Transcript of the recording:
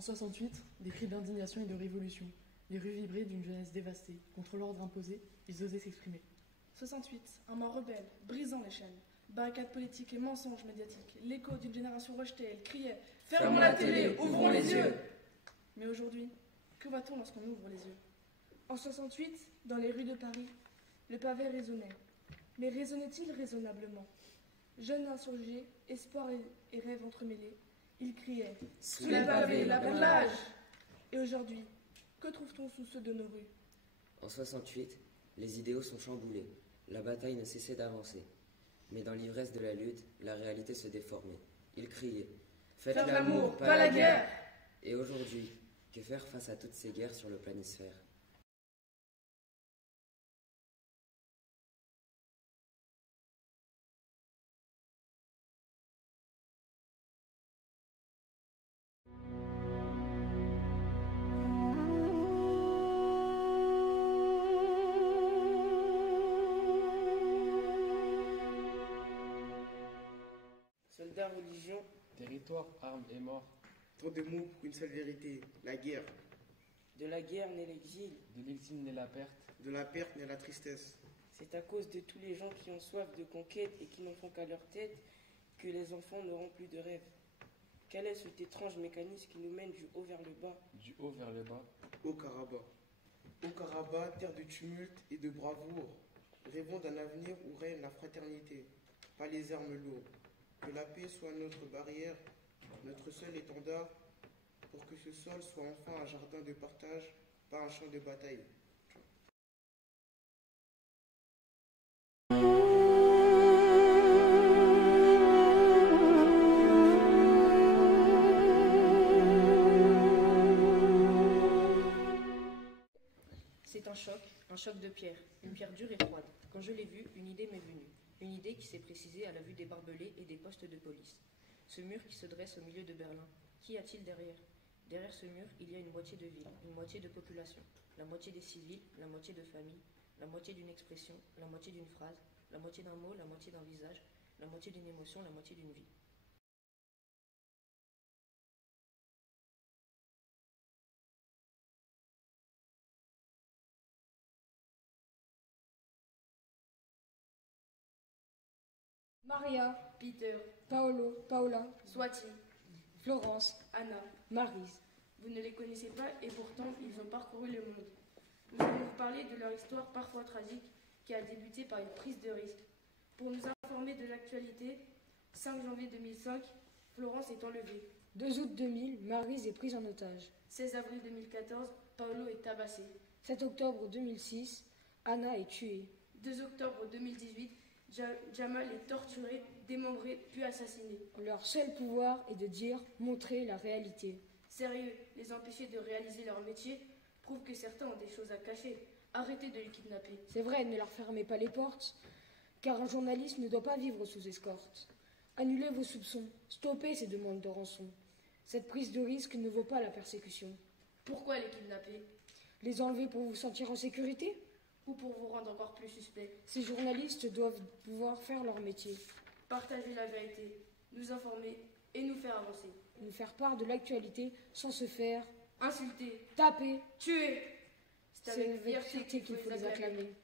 En 68, des cris d'indignation et de révolution. Les rues vibraient d'une jeunesse dévastée. Contre l'ordre imposé, ils osaient s'exprimer. 68, un mort rebelle, brisant les chaînes. Barricades politiques et mensonges médiatiques. L'écho d'une génération rejetée, elle criait « Fermons la télé, ouvrons les yeux !» Mais aujourd'hui, que voit-on lorsqu'on ouvre les yeux? En 68, dans les rues de Paris, le pavé résonnait. Mais résonnait-il raisonnablement? Jeunes insurgés, espoir et rêve entremêlés, ils criaient « Sous les pavés, la brûlage !» Et aujourd'hui, que trouve-t-on sous ceux de nos rues? En 68, les idéaux sont chamboulés, la bataille ne cessait d'avancer. Mais dans l'ivresse de la lutte, la réalité se déformait. Ils criaient « Faites l'amour, pas la guerre !» Et aujourd'hui, que faire face à toutes ces guerres sur le planisphère? Soldats, religion, Territoire, armes et mort. Trop de mots pour une seule vérité, la guerre. de la guerre naît l'exil. De l'exil naît la perte. De la perte naît la tristesse. C'est à cause de tous les gens qui ont soif de conquête et qui n'en font qu'à leur tête que les enfants n'auront plus de rêves. Quel est cet étrange mécanisme qui nous mène du haut vers le bas? Du haut vers le bas. Au Karabakh. Au Karabakh, terre de tumulte et de bravoure, rêvons d'un avenir où règne la fraternité, pas les armes lourdes. Que la paix soit notre barrière, notre seul étendard, pour que ce sol soit enfin un jardin de partage, pas un champ de bataille. C'est un choc de pierre, une pierre dure et froide. Quand je l'ai vu, une idée m'est venue. Une idée qui s'est précisée à la vue des barbelés et des postes de police. Ce mur qui se dresse au milieu de Berlin, qu'y a-t-il derrière? Derrière ce mur, il y a une moitié de ville, une moitié de population, la moitié des civils, la moitié de famille, la moitié d'une expression, la moitié d'une phrase, la moitié d'un mot, la moitié d'un visage, la moitié d'une émotion, la moitié d'une vie. Maria, Peter, Paolo, Paola, Swati, Florence, Anna. Maryse. Vous ne les connaissez pas et pourtant ils ont parcouru le monde. Nous allons vous parler de leur histoire parfois tragique qui a débuté par une prise de risque. Pour nous informer de l'actualité, 5 janvier 2005, Florence est enlevée. 2 août 2000, Maryse est prise en otage. 16 avril 2014, Paolo est tabassé. 7 octobre 2006, Anna est tuée. 2 octobre 2018, Jamal est torturé, démembré, puis assassiné. Leur seul pouvoir est de dire, montrer la réalité. Sérieux, les empêcher de réaliser leur métier prouve que certains ont des choses à cacher. Arrêtez de les kidnapper. C'est vrai, ne leur fermez pas les portes, car un journaliste ne doit pas vivre sous escorte. Annulez vos soupçons, stoppez ces demandes de rançon. Cette prise de risque ne vaut pas la persécution. Pourquoi les kidnapper? Les enlever pour vous sentir en sécurité? Ou pour vous rendre encore plus suspect? Ces journalistes doivent pouvoir faire leur métier. Partager la vérité, nous informer et nous faire avancer. Nous faire part de l'actualité sans se faire Insulter, taper, tuer. c'est avec fierté qu'il faut les acclamer.